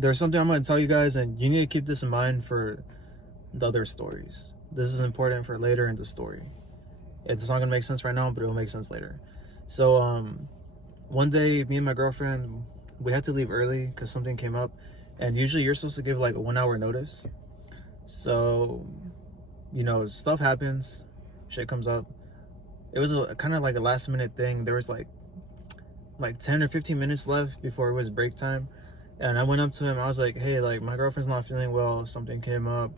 there's something I'm going to tell you guys, and you need to keep this in mind for the other stories. This is important for later in the story. It's not going to make sense right now, but it'll make sense later. So, one day, me and my girlfriend, we had to leave early because something came up. And usually you're supposed to give like a 1 hour notice. So, stuff happens. Shit comes up. It was kind of like a last minute thing. There was like 10 or 15 minutes left before it was break time. And I went up to him. I was like, hey, like my girlfriend's not feeling well. Something came up.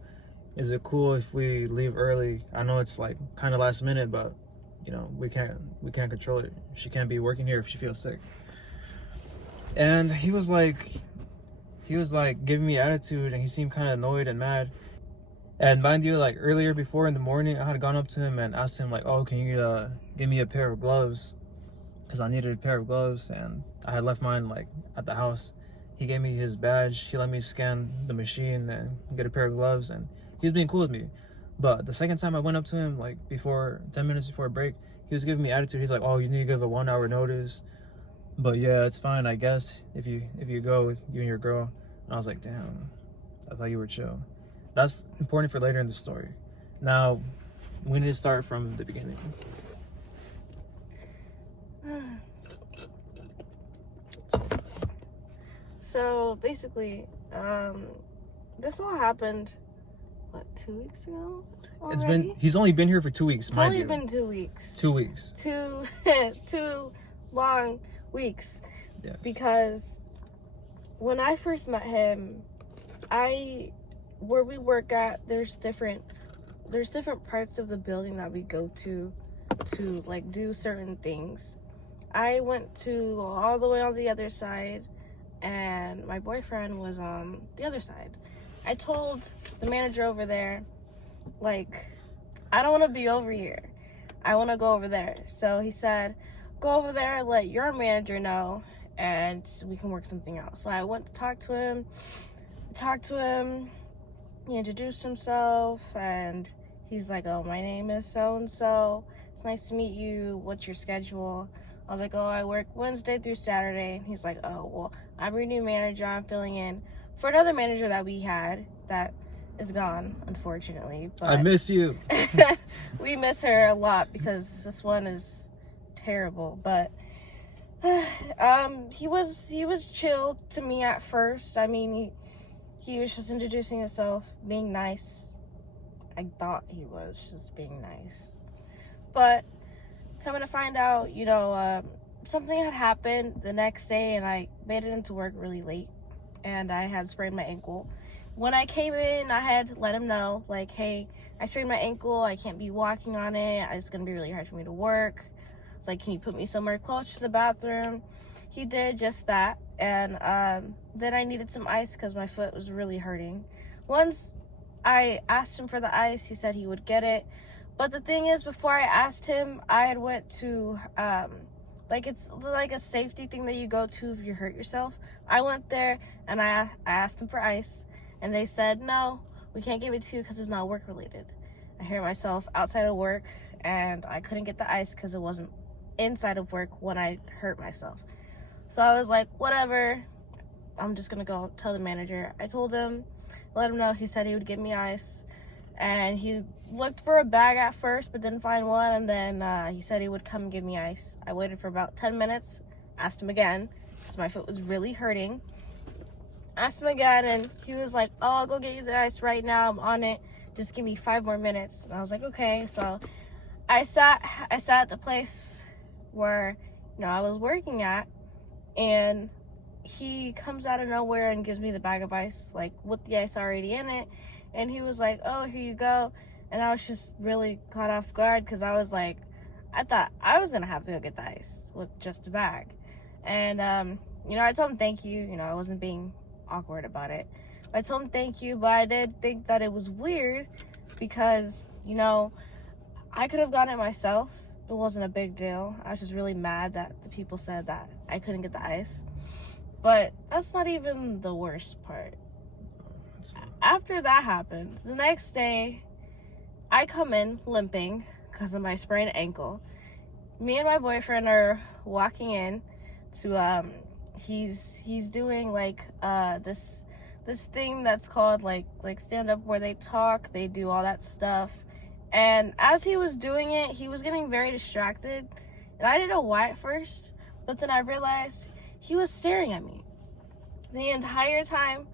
Is it cool if we leave early? I know it's like kind of last minute, but we can't control it. She can't be working here if she feels sick. And he was like giving me attitude, and he seemed kind of annoyed and mad. And mind you, like earlier before in the morning, I had gone up to him and asked him like, oh, can you give me a pair of gloves? Because I needed a pair of gloves, and I had left mine like at the house. He gave me his badge. He let me scan the machine and get a pair of gloves, and he was being cool with me. But the second time I went up to him, like 10 minutes before break, he was giving me attitude. He's like, oh, you need to give a 1 hour notice. But yeah, it's fine, I guess, if you go with you and your girl. And I was like, damn, I thought you were chill. That's important for later in the story. Now, we need to start from the beginning. So basically, this all happened, 2 weeks ago already? He's only been here for 2 weeks, mind you. It's only been 2 weeks. 2 weeks. Two long weeks. Yes. Because when I first met him, where we work at, there's different parts of the building that we go to like do certain things. I went to all the way on the other side, and my boyfriend was on the other side. I told the manager over there, like, I don't want to be over here. I want to go over there. So he said, go over there, let your manager know, and we can work something out. So I went to talk to him. He introduced himself, and he's like, oh, my name is so-and-so. It's nice to meet you. What's your schedule? I was like, oh, I work Wednesday through Saturday. And he's like, oh, well, I'm your new manager. I'm filling in for another manager that we had that is gone, unfortunately. But I miss you. we miss her a lot because this one is terrible. But he was chill to me at first. I mean, he was just introducing himself, being nice. I thought he was just being nice. But coming to find out, something had happened the next day, and I made it into work really late, and I had sprained my ankle. When I came in, I had let him know, like, hey, I sprained my ankle. I can't be walking on it. It's going to be really hard for me to work. It's like, can you put me somewhere close to the bathroom? He did just that. And then I needed some ice because my foot was really hurting. Once I asked him for the ice, he said he would get it. But the thing is, before I asked him, I had went to, it's like a safety thing that you go to if you hurt yourself. I went there and I asked him for ice. And they said, no, we can't give it to you because it's not work related. I hear myself outside of work, and I couldn't get the ice because it wasn't inside of work when I hurt myself. So I was like, whatever, I'm just gonna go tell the manager. I told him, let him know. He said he would give me ice, and he looked for a bag at first but didn't find one, and then he said he would come and give me ice. I waited for about 10 minutes, asked him again because my foot was really hurting. Asked him again, and he was like, oh, I'll go get you the ice right now, I'm on it, just give me 5 more minutes. And I was like, okay. So I sat at the place where I was working at, and he comes out of nowhere and gives me the bag of ice, like with the ice already in it. And he was like, oh, here you go. And I was just really caught off guard because I was like, I thought I was gonna have to go get the ice with just a bag. And I told him thank you. I wasn't being awkward about it. I told him thank you, but I did think that it was weird because I could have gotten it myself. It wasn't a big deal. I was just really mad that the people said that I couldn't get the ice. But that's not even the worst part. After that happened, the next day I come in limping because of my sprained ankle. Me and my boyfriend are walking in to he's doing like this this thing that's called like stand up, where they talk, they do all that stuff. And as he was doing it, he was getting very distracted, and I didn't know why at first, but then I realized he was staring at me the entire time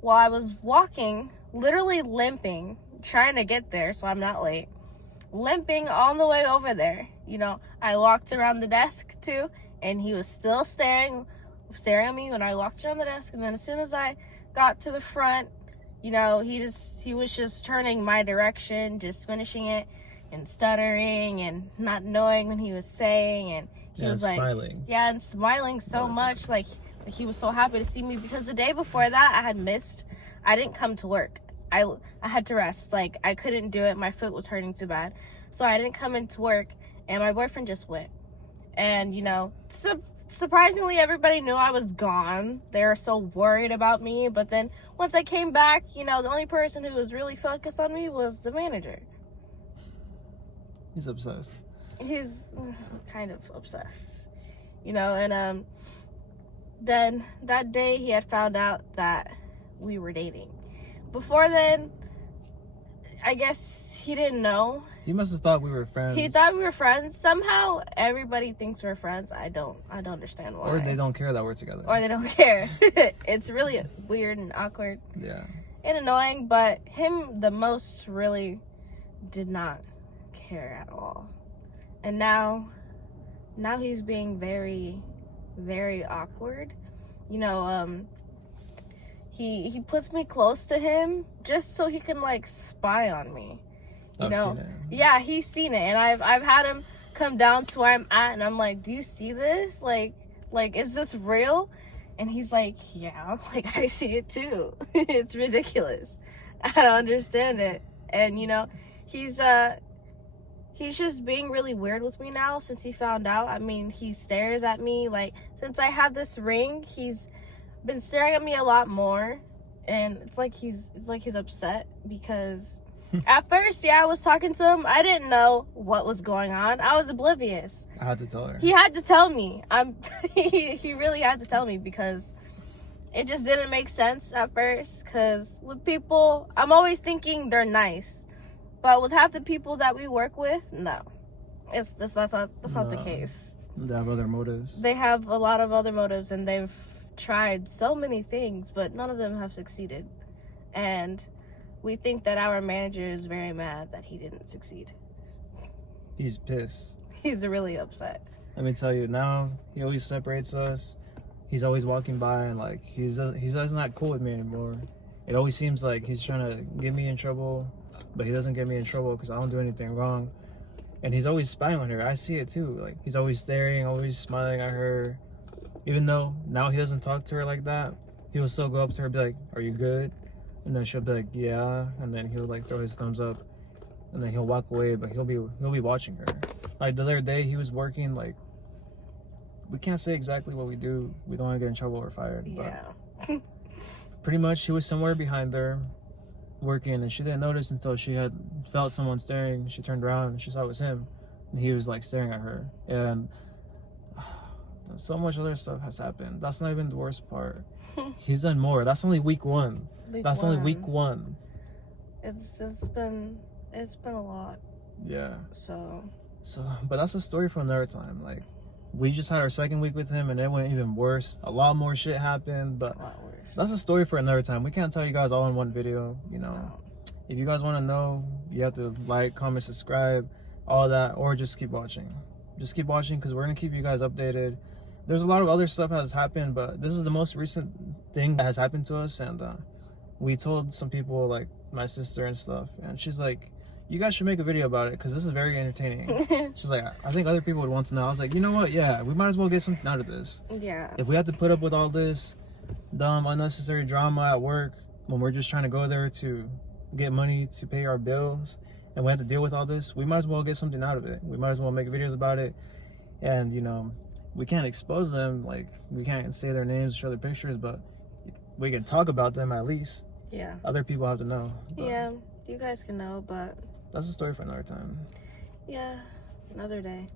while I was walking, literally limping, trying to get there so I'm not late, limping on the way over there. You know, I walked around the desk too, and he was still staring at me when I walked around the desk. And then as soon as I got to the front, you know, he was just turning my direction, just finishing it, and stuttering and not knowing what he was saying. And he was like smiling. Yeah, and smiling so much, like he was so happy to see me, because the day before that I didn't come to work. I had to rest. Like, I couldn't do it. My foot was hurting too bad, so I didn't come into work, and my boyfriend just went. And, you know, surprisingly, everybody knew I was gone. They were so worried about me. But then once I came back, you know, the only person who was really focused on me was the manager. He's obsessed. He's kind of obsessed, you know. And then that day he had found out that we were dating. Before then, I guess he didn't know. He must have thought we were friends. He thought we were friends. Somehow everybody thinks we're friends. I don't understand why. Or they don't care that we're together. Or they don't care. It's really weird and awkward. Yeah. And annoying, but him the most really did not care at all. And now he's being very, very awkward. You know, he puts me close to him just so he can like spy on me. I've seen it. Yeah, he's seen it, and I've had him come down to where I'm at, and I'm like, "Do you see this? Like, is this real?" And he's like, "Yeah, like I see it too." It's ridiculous. I don't understand it. And you know, he's just being really weird with me now since he found out. I mean, he stares at me like, since I have this ring, he's been staring at me a lot more, and it's like he's upset because at first, yeah, I was talking to him. I didn't know what was going on. I was oblivious. I had to tell her. He had to tell me. He really had to tell me, because it just didn't make sense at first. Because with people, I'm always thinking they're nice, but with half the people that we work with, no, that's not the case. They have other motives. They have a lot of other motives, and they've tried so many things, but none of them have succeeded. And we think that our manager is very mad that he didn't succeed. He's pissed. He's really upset. Let me tell you, now he always separates us. He's always walking by, and like he's not cool with me anymore. It always seems like he's trying to get me in trouble, but he doesn't get me in trouble because I don't do anything wrong. And he's always spying on her. I see it too. Like, he's always staring, always smiling at her. Even though now he doesn't talk to her like that, he will still go up to her and be like, "Are you good?" And then she'll be like, "Yeah." And then he'll like throw his thumbs up, and then he'll walk away, but he'll be watching her. Like the other day, he was working. Like, we can't say exactly what we do. We don't want to get in trouble or fired. Yeah. But pretty much, he was somewhere behind her, working, and she didn't notice until she had felt someone staring. She turned around and she saw it was him, and he was like staring at her. And so much other stuff has happened. That's not even the worst part. He's done more. That's only week one. Only week one. It's been a lot. Yeah. So, but that's a story for another time. Like, we just had our second week with him, and it went even worse. A lot more shit happened, but a lot worse. that's a story for another time. We can't tell you guys all in one video. You know, No. If you guys want to know, you have to like, comment, subscribe, all that, or just keep watching. Just keep watching, because we're gonna keep you guys updated. There's a lot of other stuff has happened, but this is the most recent thing that has happened to us. And we told some people, like my sister and stuff, and she's like, "You guys should make a video about it, because this is very entertaining." She's like, "I think other people would want to know." I was like, you know what? Yeah, we might as well get something out of this. Yeah. If we have to put up with all this dumb, unnecessary drama at work when we're just trying to go there to get money to pay our bills, and we have to deal with all this, we might as well get something out of it. We might as well make videos about it. And, you know, we can't expose them. Like, we can't say their names, show their pictures, but we can talk about them at least. Yeah. Other people have to know. But yeah, you guys can know, but that's a story for another time. yeah, another day.